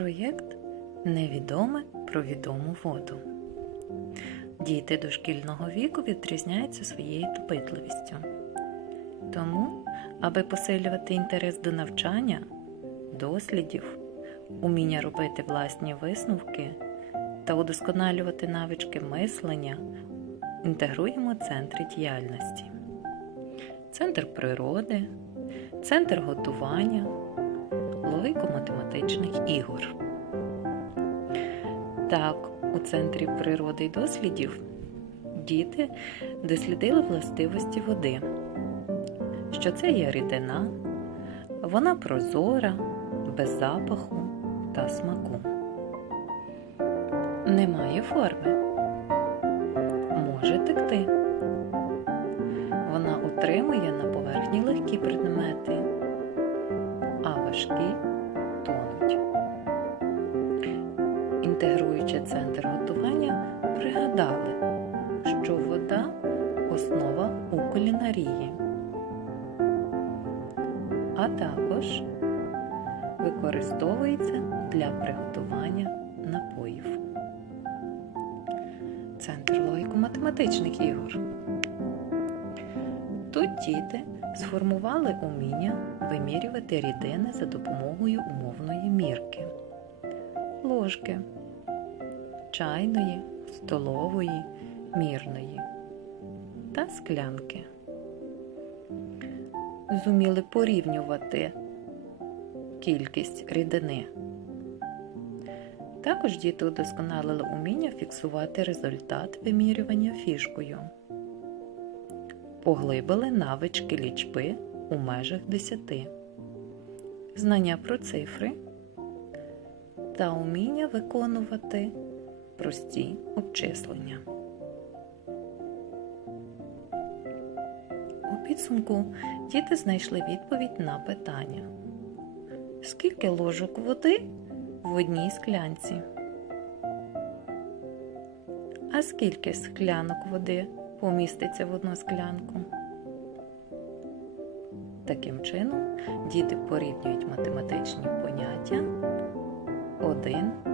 Проєкт Невідоме про відому воду. Діти дошкільного віку відрізняються своєю допитливістю. Тому, аби посилювати інтерес до навчання, дослідів, уміння робити власні висновки та удосконалювати навички мислення, інтегруємо центри діяльності. Центр природи, центр готування, логіко-математичних ігор. Так, у Центрі природи і дослідів діти дослідили властивості води, що це є рідина, вона прозора, без запаху та смаку. Немає форми. Може текти. Вона утримує на поверхні легкі предмети, а важкі основа у кулінарії, а також використовується для приготування напоїв. Центр логіко-математичних ігор. Тут діти сформували уміння вимірювати рідини за допомогою умовної мірки ложки, чайної, столової, мірної та склянки. Зуміли порівнювати кількість рідини. Також діти удосконалили уміння фіксувати результат вимірювання фішкою. Поглибили навички лічби у межах 10. Знання про цифри та уміння виконувати прості обчислення. Підсумку діти знайшли відповідь на питання: скільки ложок води в одній склянці? А скільки склянок води поміститься в одну склянку? Таким чином, діти порівнюють математичні поняття один